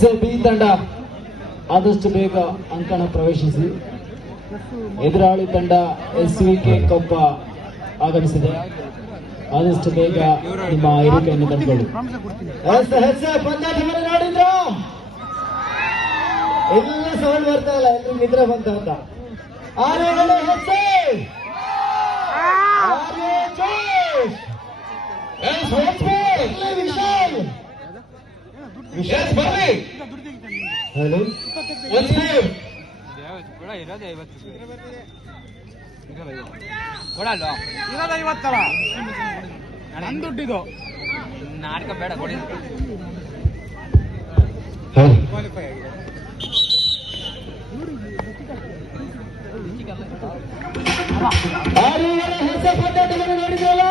HB ತಂಡ ಆದಷ್ಟು ಬೇಗ ಅಂಕಣ ಪ್ರವೇಶಿಸಿ. ಎದುರಾಳಿ ತಂಡ SVK ಕೊಪ್ಪ ಆಗಮಿಸಿದೆ. ಆದಷ್ಟು ಬೇಗ ನಿಮ್ಮ ಇರುಕೆಯನ್ನು ಕಂಡುಕೊಳ್ಳಿ. ಪಂದ್ಯ ನೋಡಿದ್ರು ಎಲ್ಲ ಸೌಂಡ್ ಬರ್ತಾ ಇಲ್ಲ, ಎಲ್ಲರೂ ನಿದ್ರೆ ಬಂತ ಅಂತ. ಹಲೋ ಇರೋದ 50 ನನ್ ದುಡ್ಡಿದು ನಾಟಕ ಬೇಡ ಕೊಡಿ. ಕ್ವಾಲಿಫೈ ಆಗಿದೆ. ನೋಡಿದ್ರಲ್ಲ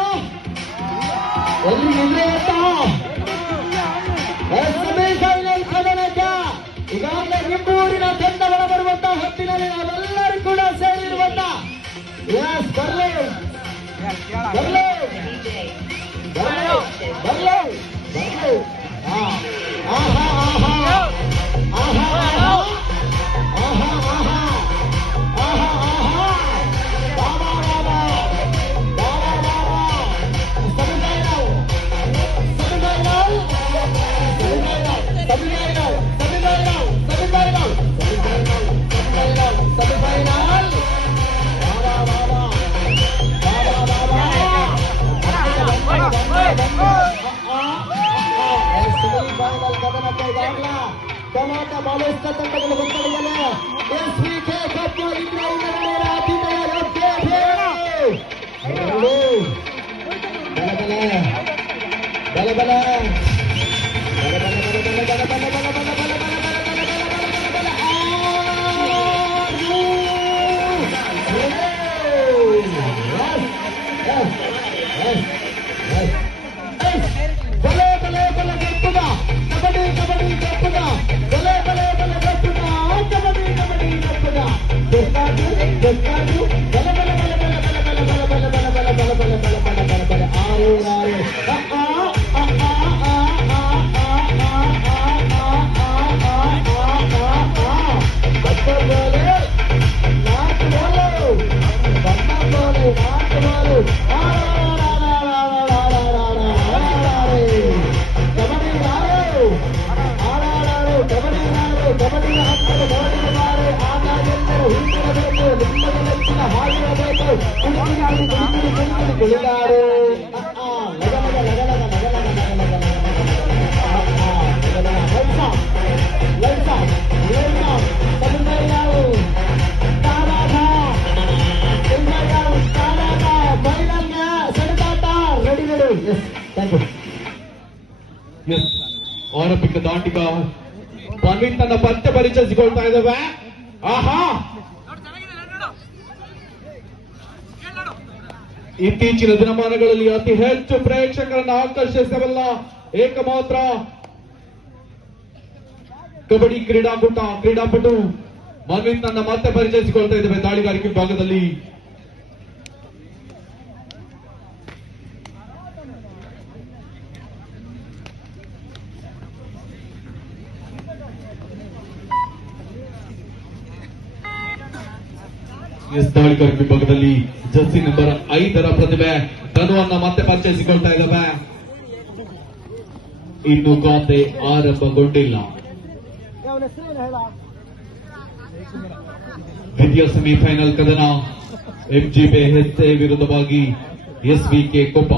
ಈಗಾಗಲೇ ನಿಮ್ಮೂರಿನ ತಂಡಗಳ ಬರುವಂತಹ ಹೊತ್ತಿನಲ್ಲಿ ನಾವೆಲ್ಲರೂ ಕೂಡ ಸೇರಿರುವಂತ ಬರ್ಲಿ ಬರ್ಲಿ ಬರ್ಲಿ ಬರ್ಲಿ ಟೊಮಾಟ ಬಾಲಿಸ್ತ ತಂಡಗಳು ಬಂದಿದ್ದಾರೆ. SVK ಕಪ್ ಬಲ ಬಲ ಆರಂಭಿಕ ದಾಂಡಿಗ ಪನ್ವಿತ್ ತನ್ನ ಪತ್ತೆ ಪರಿಚಯಿಸಿಕೊಳ್ತಾ ಇದ್ದಾವೆ. ಆಹಾ, ಇತ್ತೀಚಿನ ದಿನಮಾನಗಳಲ್ಲಿ ಅತಿ ಹೆಚ್ಚು ಪ್ರೇಕ್ಷಕರನ್ನು ಆಕರ್ಷಿಸಬಲ್ಲ ಏಕಮಾತ್ರ ಕಬಡ್ಡಿ ಕ್ರೀಡಾಪಟು ಮನ್ವಿತ್ ತನ್ನ ಮತ್ತೆ ಪರಿಚಯಿಸಿಕೊಳ್ತಾ ಇದ್ದಾವೆ ದಾಳಿಗಾರಿಕೆ ಭಾಗದಲ್ಲಿ. ದಾಳಿಗಾರಿಕೆ ವಿಭಾಗದಲ್ಲಿ ಜರ್ಸಿ ನಂಬರ್ 5 ಪ್ರತಿಭೆ ಧನುವನ್ನ ಮತ್ತೆ ಪರಿಚಯಿಸಿಕೊಳ್ತಾ ಇದ್ದಾವೆ. ಇನ್ನು ಖಾತೆ ಆರಂಭಗೊಂಡಿಲ್ಲ. ದ್ವಿತೀಯ ಸೆಮಿಫೈನಲ್ ಕದನ MGB ಹೆಸ್ಸೆ ವಿರುದ್ಧವಾಗಿ SVK ಕೊಪ್ಪ.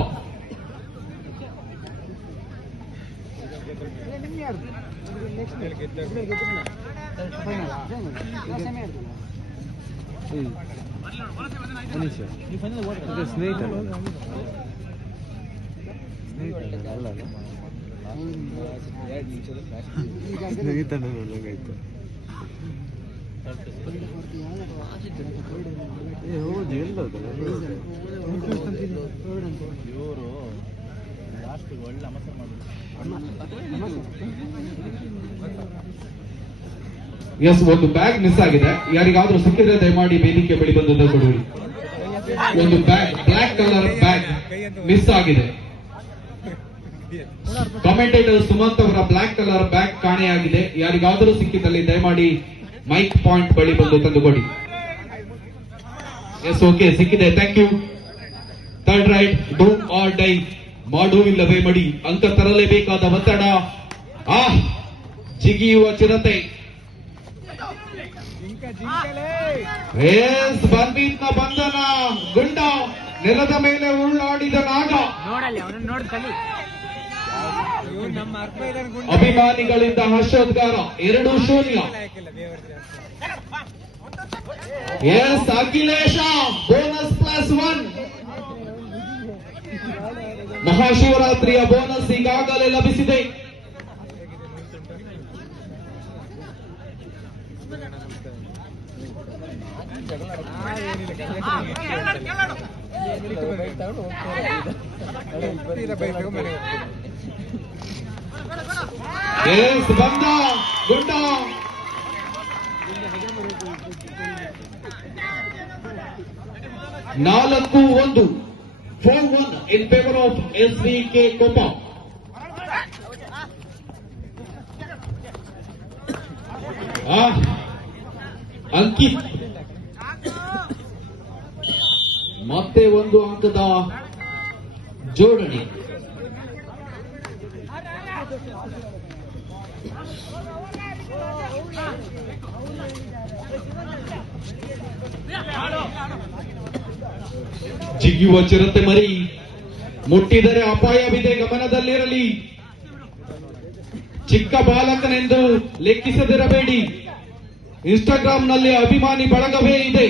ಎಸ್, ಒಂದು ಬ್ಯಾಗ್ ಮಿಸ್ ಆಗಿದೆ. ಯಾರಿಗಾದ್ರೂ ಸಿಕ್ಕಿದ್ರೆ ದಯಮಾಡಿ ವೇದಿಕೆ ಬಳಿ ಬಂದು ಕೊಡುವಿ. ಒಂದು bag, black colour bag miss ಆಗಿದೆ. ಕಾಮೆಂಟೇಟರ್ ಸುಮಂತ್ ಅವರ ಬ್ಲಾಕ್ ಕಲರ್ ಬ್ಯಾಗ್ ಕಾಣೆಯಾಗಿದೆ. ಯಾರಿಗಾದರೂ ಸಿಕ್ಕಿದಲ್ಲಿ ದಯಮಾಡಿ ಮೈಕ್ ಪಾಯಿಂಟ್ ಬಳಿ ಬಂದು ತಂದುಕೊಡಿ. ಎಸ್, ಓಕೆ, ಸಿಕ್ಕಿದೆ, thank you. Third right, do or die, ಮಾಡು ಇಲ್ಲವೇ ಮಡಿ, ಅಂಕ ತರಲೇಬೇಕಾದ ಒತ್ತಡ. ಜಿಗಿಯುವ ಚಿರತೆ. ಎಸ್, ಬಂದೀತ್ನ ಬಂಧನ, ಗುಂಡ, ನೆಲದ ಮೇಲೆ ಉರುಳಾಡಿದ ನಾಗ. ನೋಡಲ್ಲಿ ಅವನು ನೋಡಿ ಕಲಿ. ಅಭಿಮಾನಿಗಳಿಂದ ಹರ್ಷೋದ್ಗಾರ. 2-0. Yes, Akhilesh bonus +1. ಮಹಾಶಿವರಾತ್ರಿಯ ಬೋನಸ್ ಈಗಾಗಲೇ ಲಭಿಸಿದೆ. ಎಸ್, ಬಂದ ಗುಂಡ. ನಾಲ್ಕು 1, 4-1 in favor of SVK Kopa. Ankit ಮತ್ತೆ ಒಂದು ಅಂಕದ ಜೋಡಣೆ. ಜಿಗಿಯುವ ಚಿರತೆ ಮರಿ, ಮುಟ್ಟಿದರೆ ಅಪಾಯವಿದೆ, ಗಮನದಲ್ಲಿರಲಿ. ಚಿಕ್ಕ ಬಾಲಕನೆಂದು ಲೆಕ್ಕಿಸದಿರಬೇಡಿ. ಇನ್ಸ್ಟಾಗ್ರಾಂನಲ್ಲಿ ಅಭಿಮಾನಿ ಬಳಗವೇ ಇದೆ.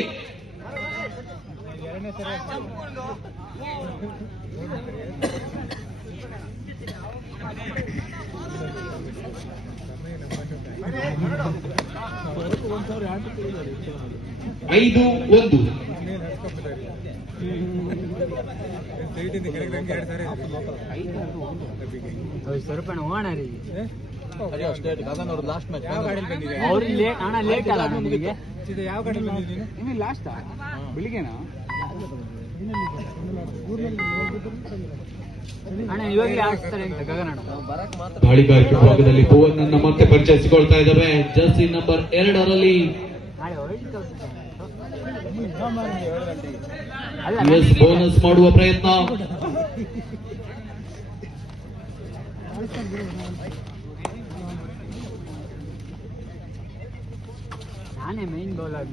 ಐದು 1. ಲೇಟ್ ಅಲ್ಲ ನಿಮಗೆ ಯಾವ ಕಡೆ ಬಂದಿದ್ದೀನಿ ಲಾಸ್ಟ್ ಬೆಳಿಗ್ಗೆನಾ ದಾಳಿಗಾರಿಕೆ ಭಾಗದಲ್ಲಿ ಭುವನ್ ಮತ್ತೆ ಪರಿಚಯಿಸಿಕೊಳ್ತಾ ಇದ್ದಾವೆ. ಜರ್ಸಿ ನಂಬರ್ 2ರಲ್ಲಿ ಬೋನಸ್ ಮಾಡುವ ಪ್ರಯತ್ನ. ನಾನೇ ಮೈನ್ ಬೌಲರ್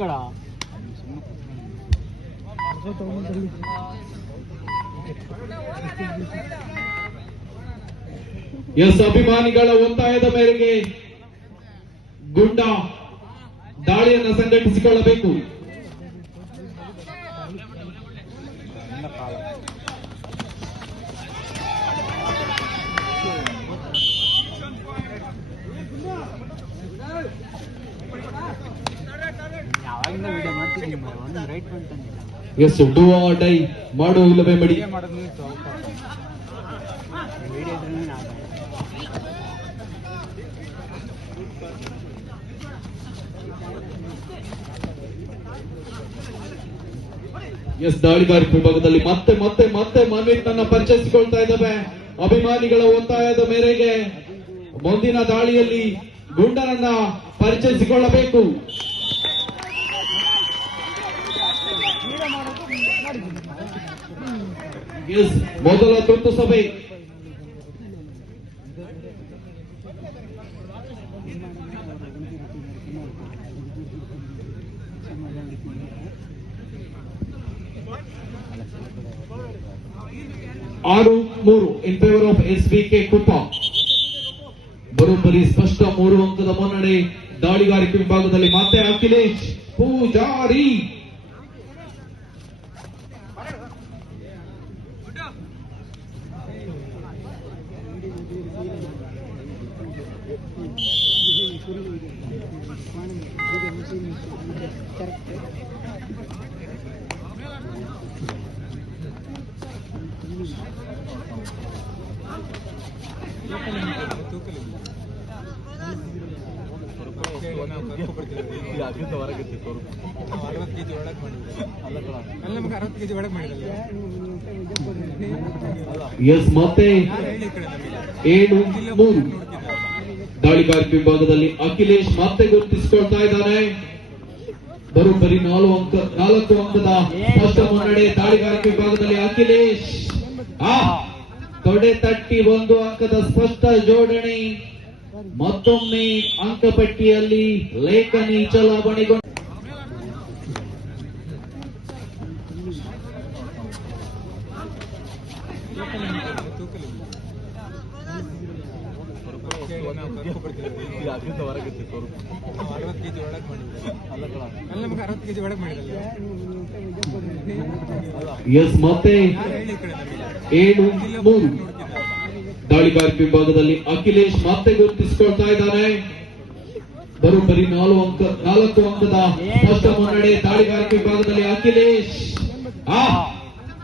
ಕಡ ಎಸ್, ಅಭಿಮಾನಿಗಳ ಒತ್ತಾಯದ ಮೇರೆಗೆ ಗುಂಡ ದಾಳಿಯನ್ನು ಸಂಘಟಿಸಿಕೊಳ್ಳಬೇಕು. ಯಾವಾಗಿಂದ ವಿಡಿಯೋ ಮಾಡ್ತಿದ್ದೀನಿ, ಒಂದು ರೈಟ್ ಬಂತಂದಿಲ್ಲ. ಎಸ್, ಡೂ ಆರ್ ಡೈ, ಮಾಡು ಇಲ್ಲವೇ ಮಡಿ. ಎಸ್, ದಾಳಿಗಾರಿಕೆ ವಿಭಾಗದಲ್ಲಿ ಮತ್ತೆ ಮತ್ತೆ ಮತ್ತೆ ಮನ್ವಿತ್ ನನ್ನ ಪರಿಚಯಿಸಿಕೊಳ್ತಾ ಇದ್ದಾವೆ. ಅಭಿಮಾನಿಗಳ ಒತ್ತಾಯದ ಮೇರೆಗೆ ಮುಂದಿನ ದಾಳಿಯಲ್ಲಿ ಗುಂಡನನ್ನ ಪರಿಚಯಿಸಿಕೊಳ್ಳಬೇಕು. ಎಸ್, ಮೊದಲ ತುರ್ತು ಸಭೆ. ಆರು 3 ಇನ್ ಫೇವರ್ ಆಫ್ SVK ಕುಪ್ಪ. ಬರೋಬ್ಬರಿ ಸ್ಪಷ್ಟ 3 ಅಂಕದ ಮುನ್ನಡೆ. ದಾಳಿಗಾರಿಕೆ ವಿಭಾಗದಲ್ಲಿ ಮತ್ತೆ ಅಖಿಲೇಶ್ ಪೂಜಾರಿ. 60 ಕೆಜಿ ಒಳಗೆ ಅಲ್ಲ ನಮಗೆ 60 ಕೆಜಿ ಒಳಗೆ ಮಾಡಿರಲ್ಲ. ಎಸ್ ಮತ್ತೆ 7-3 ದಾಳಿಗಾರಿಕೆ ವಿಭಾಗದಲ್ಲಿ ಅಖಿಲೇಶ್ ಮತ್ತೆ ಗುರುತಿಸಿಕೊಳ್ತಾ ಇದ್ದಾನೆ. ಬರೋಬ್ಬರಿ 4 ಅಂಕದ ಸ್ಪಷ್ಟ ಮುನ್ನಡೆ ದಾಳಿಗಾರಿಕೆ ವಿಭಾಗದಲ್ಲಿ ಅಖಿಲೇಶ್. ತೊಡೆ ತಟ್ಟಿ 1 ಅಂಕದ ಸ್ಪಷ್ಟ ಜೋಡಣೆ. ಮತ್ತೊಮ್ಮೆ ಅಂಕಪಟ್ಟಿಯಲ್ಲಿ ಲೇಖನಿ ಚಲಾವಣೆಗೊಂಡ ಎಸ್ ಮತ್ತೆ 7-3 ದಾಳಿಗಾರಿಕೆ ವಿಭಾಗದಲ್ಲಿ ಅಖಿಲೇಶ್ ಮತ್ತೆ ಗುರುತಿಸಿಕೊಳ್ತಾ ಇದ್ದಾನೆ. ಬರೋಬ್ಬರಿ 4 ಅಂಕದ ಸ್ಪಷ್ಟ ಮುನ್ನಡೆ ದಾಳಿಗಾರಿಕೆ ವಿಭಾಗದಲ್ಲಿ ಅಖಿಲೇಶ್.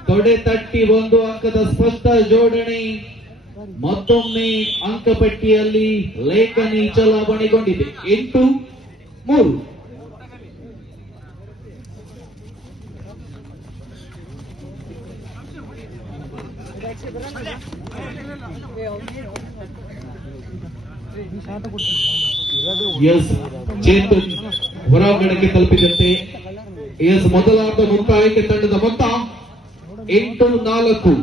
ತೊಡೆ ತಟ್ಟಿ 1 ಅಂಕದ ಸ್ಪಷ್ಟ ಜೋಡಣೆ. ಮತ್ತೊಮ್ಮೆ ಅಂಕಪಟ್ಟಿಯಲ್ಲಿ ಲೇಖನಿ ಚಲಾವಣೆಗೊಂಡಿದೆ. 8-3 ಎಸ್ ಚೇತನ್ ಹೊರಾಂಗಣಕ್ಕೆ ತಲುಪಿದಂತೆ ಎಸ್ ಮೊದಲಾರ್ಧ ಮುಕ್ತಾಯಕ್ಕೆ ತಂಡದ ಮೊತ್ತ 8-4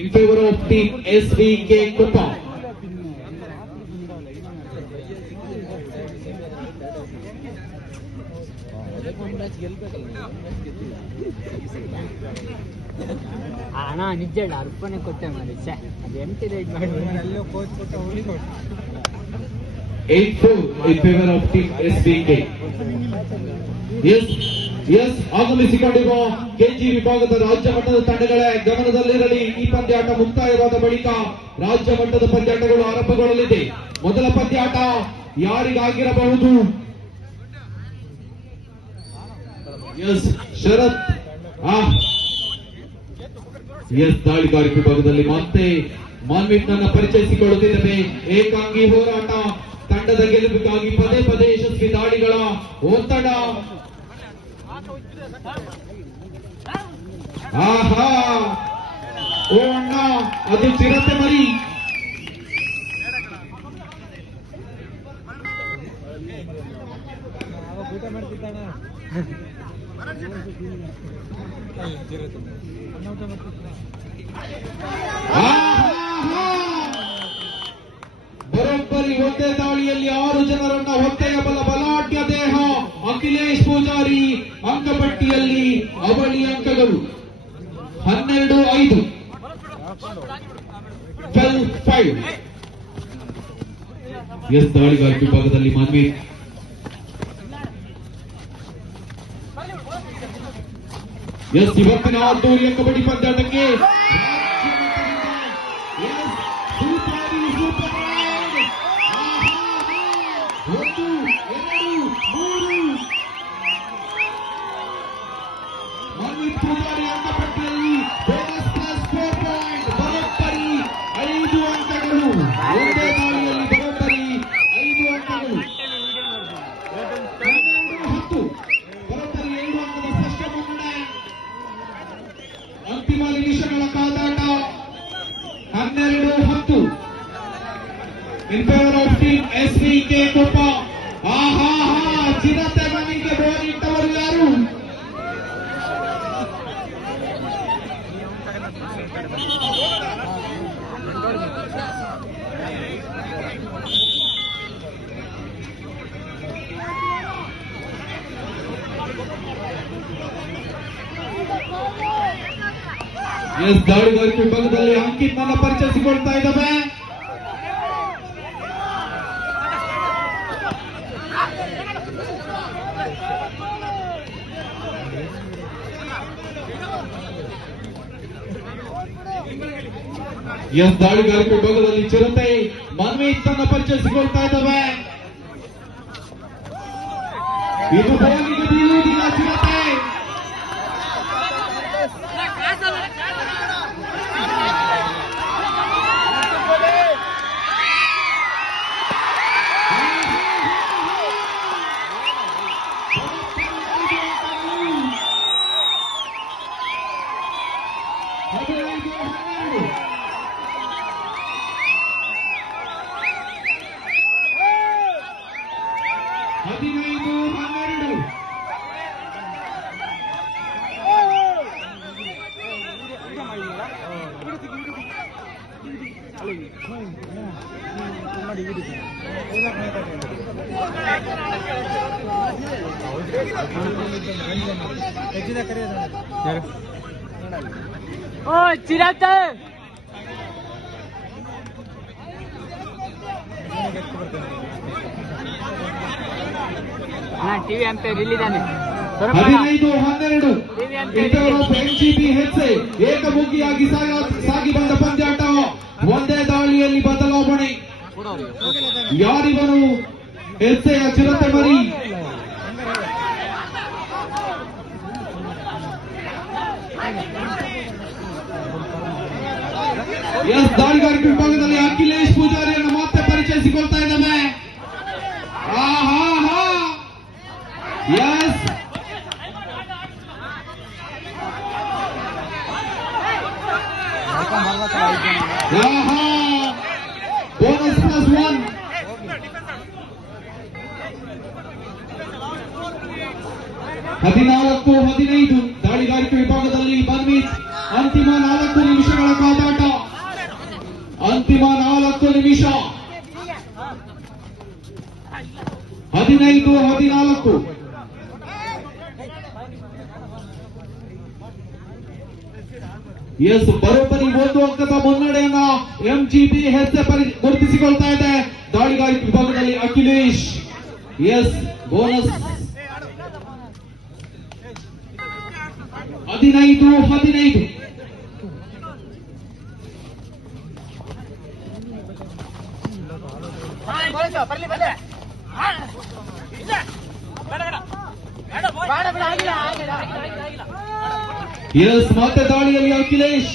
in favour of team SVK Koppa. ಅಣ್ಣ ನಿಜ ಹೇಳ ಅರ್ಪಣೆ ಕೊಟ್ಟೆ ಮಾಡಿ ಅದು ಎಂಟಿ ರೈಟ್ ಮಾಡಿ 8-4 in favour of team SVK. Yes ಆಗಮಿಸಿಕೊಂಡಿರುವ ಕೆಜಿ ವಿಭಾಗದ ರಾಜ್ಯ ಮಟ್ಟದ ತಂಡಗಳ ಗಮನದಲ್ಲಿರಲಿ. ಈ ಪಂದ್ಯಾಟ ಮುಕ್ತಾಯವಾದ ಬಳಿಕ ರಾಜ್ಯ ಮಟ್ಟದ ಪಂದ್ಯಾಟಗಳು ಆರಂಭಗೊಳ್ಳಲಿದೆ. ಮೊದಲ ಪಂದ್ಯಾಟ ಯಾರಿಗಾಗಿರಬಹುದು? ಎಸ್ ಶರತ್. ಎಸ್ ದಾಳಿಗಾರಿಕೆ ವಿಭಾಗದಲ್ಲಿ ಮತ್ತೆ ಮಾನ್ವಿಕ್ನನ್ನ ಪರಿಚಯಿಸಿಕೊಳ್ಳುತ್ತಿದ್ದೇವೆ. ಏಕಾಂಗಿ ಹೋರಾಟ, ತಂಡದ ಗೆಲುವಿಗಾಗಿ ಪದೇ ಪದೇ ಯಶಸ್ವಿ ದಾಳಿಗಳ ಒತ್ತಡ. ಓ ಅಣ್ಣ, ಅದು ಚಿರತೆ ಮರಿ. ಊಟ ಮಾಡ್ತಿದ್ದಾನ ಬರೋಬ್ಬರಿ ಒಂದೇ ದಾಳಿಯಲ್ಲಿ 6 ಜನರನ್ನ ಹೊತ್ತೆಯಬಲ್ಲ ಬಲಾಢ್ಯ ದೇಹ ಅಖಿಲೇಶ್ ಪೂಜಾರಿ. ಅಂಕಪಟ್ಟಿಯಲ್ಲಿ ಅವಳಿ ಅಂಕಗಳು 12-5. 12-5. ಎಸ್ ದಾಳಿಗಾರಿಕೆ ವಿಭಾಗದಲ್ಲಿ ಮಾನ್ವಿ. ಎಸ್ ಇವತ್ತಿನ ಅದ್ದೂರಿಯ ಕಬಡ್ಡಿ ಪಂದ್ಯಾಟಕ್ಕೆ ಪೂಜಾರಿ ಅಂಕಪಟ್ಟಿಯಲ್ಲಿ ಬೋನಸ್ ಪ್ಲಸ್ 4 ಪಾಯಿಂಟ್. ಬರೋಬ್ಬರಿ 5 ಅಂಕಗಳು. ಒಂದೇ ದಾಳಿಯಲ್ಲಿ ಬರೋಬ್ಬರಿ 5 ಅಂಕಗಳು. 12-10. ಬರೋಬ್ಬರಿ 7 ಅಂಕದ ಸ್ಪಷ್ಟ ಮುನ್ನಡೆ. ಅಂತಿಮ ನಿಮಿಷಗಳ ಕಾದಾಟ. 12-10 ಇನ್ favour of team SVK Koppa. ಚಿರತೆ ಮನೆಗೆ ಬೋರಿಟ್ಟವರು ಯಾರು? ಎಸ್ ದಾಳಿಗಾರಿಕೆ ವಿಭಾಗದಲ್ಲಿ ಅಂಕಿತ್ ನನ್ನ ಪರಿಚಯಿಸಿಕೊಳ್ತಾ ಇದ್ದಾವೆ. ಎಸ್ ದಾಳಿಗಾರಿಕೆ ವಿಭಾಗದಲ್ಲಿ ಚಿರತೆ ಮನ್ವೀತ್ ತನ್ನ ಪರಿಚಯಿಸಿಕೊಳ್ತಾ ಇದ್ದಾವೆ. ಇದು ಬಾಲಿಗೆ ಬೀಳುವುದಿಲ್ಲ ಚಿರತೆ. ಹೆಚ್ಚಿದ ಕರೆ ಯಾರು? ಓ ಚಿರಾತ ಟಿವಿ ಅಂಪೈರ್ ಇಲ್ಲಿದ್ದಾನೆ. 15-12 ಎನ್ಜಿಬಿ ಹೆಜ್ಜೆ ಏಕಮುಖಿಯಾಗಿ ಸಾಗಿ ಬಂದ ಪಂದ್ಯಾಟ. ಒಂದೇ ದಾಳಿಯಲ್ಲಿ ಬದಲಾವಣೆ. ಯಾರಿವನು? ಹೆಜ್ಜೆಯ ಚಿರತೆ ಮರಿ. ಎಸ್ ದಾಳಿಗಾರಿಕೆ ವಿಭಾಗದಲ್ಲಿ ಅಖಿಲೇಶ್ ಪೂಜಾರಿಯನ್ನು ಮತ್ತೆ ಪರಿಚಯಿಸಿಕೊಳ್ತಾ ಇದ್ದಾನೆ. S bonus +1. 14-15 ದಾಳಿಗಾರಿಕೆ ವಿಭಾಗದಲ್ಲಿ ಮನ್ಮೀತ್. ಅಂತಿಮ 4 ನಿಮಿಷಗಳ ಕಾದಾಟ. ಅಂತಿಮ 4 ನಿಮಿಷ. 15-14. ಎಸ್ ಬರೋಬ್ಬರಿ 1 ಅಂಕದ ಮುನ್ನಡೆಯನ್ನ ಎಂಜಿಬಿ ಹೆಜ್ಜೆ ಗುರುತಿಸಿಕೊಳ್ತಾ ಇದೆ. ದಾಳಿಗಾರಿಕೆ ವಿಭಾಗದಲ್ಲಿ ಅಖಿಲೇಶ್. S bonus 15-15. ಎಸ್ ಮತ್ತೆ ದಾಳಿಯಲ್ಲಿ Akhilesh.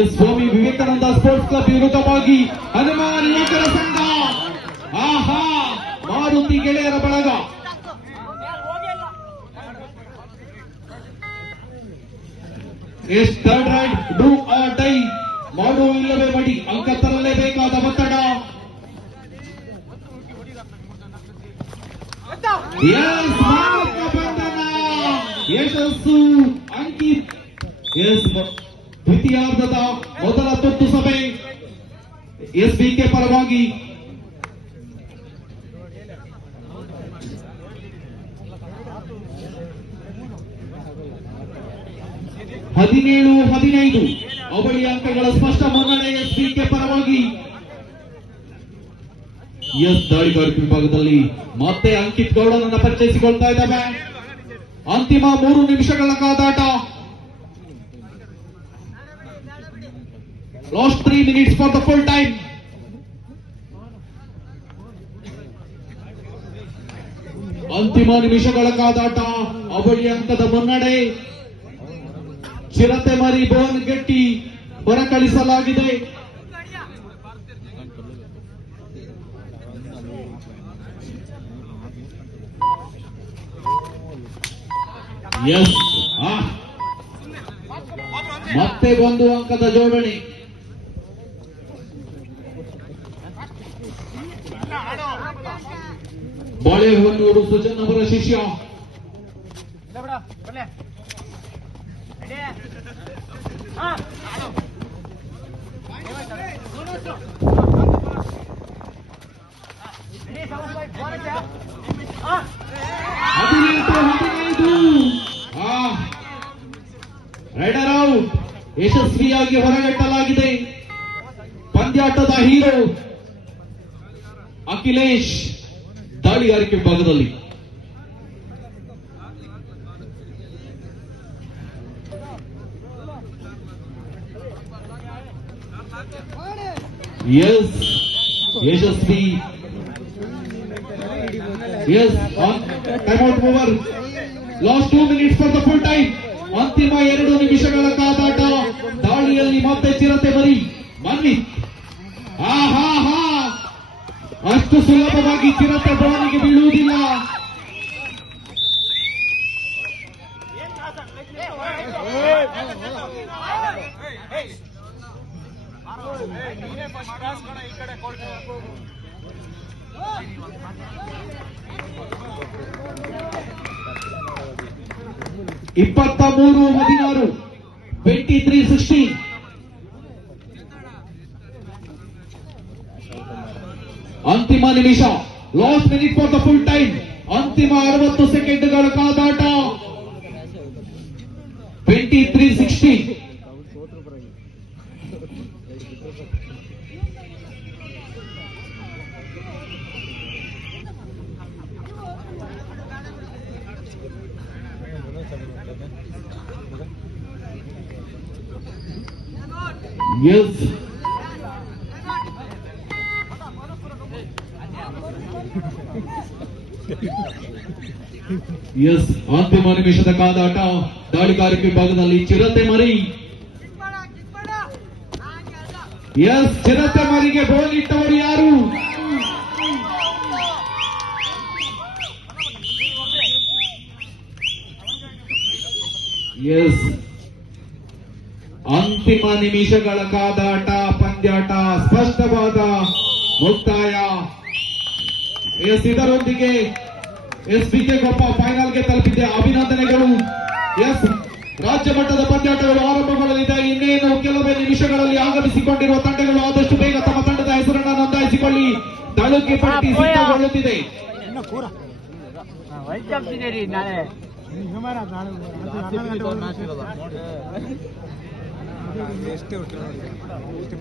Yes Swami Vivekananda sports club ವಿರುದ್ಧವಾಗಿ ಹನುಮಾನ್ ಯುವಕರ ಸಂಘ. ಮಾರುತಿ ಗೆಳೆಯರ ಬಳಗ. Yes third raid do or die. ಮಾಡು ಇಲ್ಲವೇ ಮಡಿ. ಅಂಕ ತರಲೇಬೇಕಾದ ಒತ್ತಡ. ಎಸ್ ಬಂಧನ ಯಶಸ್ಸು ಅಂಕಿತ್. ಎಸ್ ದ್ವಿತೀಯಾರ್ಧದ ಮೊದಲ ತುರ್ತು ಸಭೆ ಎಸ್ಬಿಕೆ ಪರವಾಗಿ. ಹದಿನೇಳು 15 ಅವಳಿ ಅಂಕಗಳ ಸ್ಪಷ್ಟ ಮುನ್ನಡೆ ಎಸ್ಬಿಕೆ ಪರವಾಗಿ. ಎಸ್ ದಾಳಿಗಾರಿಕೆ ವಿಭಾಗದಲ್ಲಿ ಮತ್ತೆ ಅಂಕಿತ್ ಗೌಡನನ್ನ ಪರಿಚಯಿಸಿಕೊಳ್ತಾ ಇದ್ದಾವೆ. ಅಂತಿಮ 3 ನಿಮಿಷಗಳ ಕಾದಾಟ. Last 3 minutes for the full time. ಅಂತಿಮ ನಿಮಿಷಗಳ ಕಾದಾಟ. ಅವಳಿ ಅಂಕದ ಮುನ್ನಡೆ. ಚಿರತೆ ಮರಿ ಬೋನ್ ಗೆಟ್ಟಿ ಹೊರಕಳಿಸಲಾಗಿದೆ. ಎಸ್ ಮತ್ತೆ 1 ಅಂಕದ ಜೋಡಣೆ. ಬಾಳೆಹೊನ್ನೂರು ಸುಜನ್ ಅವರ ಶಿಷ್ಯ. Raider out. ಯಶಸ್ವಿಯಾಗಿ ಹೊರಗಟ್ಟಲಾಗಿದೆ. ಪಂದ್ಯಾಟದ ಹೀರೋ ಅಖಿಲೇಶ್ ದಾಳಿಗಾರಿಕೆ ವಿಭಾಗದಲ್ಲಿ. ಎಸ್ ಯಶಸ್ವಿ. Yes time out over. Last 2 minutes for the full time. ಅಂತಿಮ 2 ನಿಮಿಷಗಳ ಕಾದಾಟ. ದಾಳಿಯಲ್ಲಿ ಮತ್ತೆ ಚಿರತೆ ಮರಿ ಮನ್ವಿತ್. ಅಷ್ಟು ಸುಲಭವಾಗಿ ಚಿರತೆ ಬೋನಿಗೆ ಬೀಳುವುದಿಲ್ಲ. ಇಪ್ಪತ್ತ 3-16 23-16. ಅಂತಿಮ ನಿಮಿಷ. Last minute for the full time. ಅಂತಿಮ 60 ಸೆಕೆಂಡ್ಗಳ ಕಾದಾಟ. 23-16. ಎಸ್ ಎಸ್ ಅಂತಿಮ ನಿಮಿಷದ ಕಾದಾಟ. ದಾಳಿಗಾರಿಕೆ ವಿಭಾಗದಲ್ಲಿ ಚಿರತೆ ಮರಿ. ಎಸ್ ಚಿರತೆ ಮರಿಗೆ ಗೋಲ್ ಇಟ್ಟವರು ಯಾರು? ಎಸ್ ಅಂತಿಮ ನಿಮಿಷಗಳ ಕಾದಾಟ, ಪಂದ್ಯಾಟ ಸ್ಪಷ್ಟವಾದ ಮುಕ್ತಾಯ. ಎಸ್ ಇದರೊಂದಿಗೆ SBK ಕೊಪ್ಪ ಫೈನಲ್ಗೆ ತಲುಪಿದೆ. ಅಭಿನಂದನೆಗಳು. ಎಸ್ ರಾಜ್ಯ ಮಟ್ಟದ ಪಂದ್ಯಾಟಗಳು ಆರಂಭಗೊಳ್ಳಲಿದೆ. ಇನ್ನೇನು ಕೆಲವೇ ನಿಮಿಷಗಳಲ್ಲಿ ಆಗಮಿಸಿಕೊಂಡಿರುವ ತಂಡಗಳು ಆದಷ್ಟು ಬೇಗ ತಮ್ಮ ತಂಡದ ಹೆಸರನ್ನು ನೋಂದಾಯಿಸಿಕೊಳ್ಳಿ. ತಾಲೂಕಿ ಪಟ್ಟಿ ಸಿದ್ಧಗೊಳ್ಳುತ್ತಿದೆ. ವರ್ಲ್ಡ್ ಕಪ್ ಇದೆ ರೀ ನಾಳೆ. ಎಷ್ಟು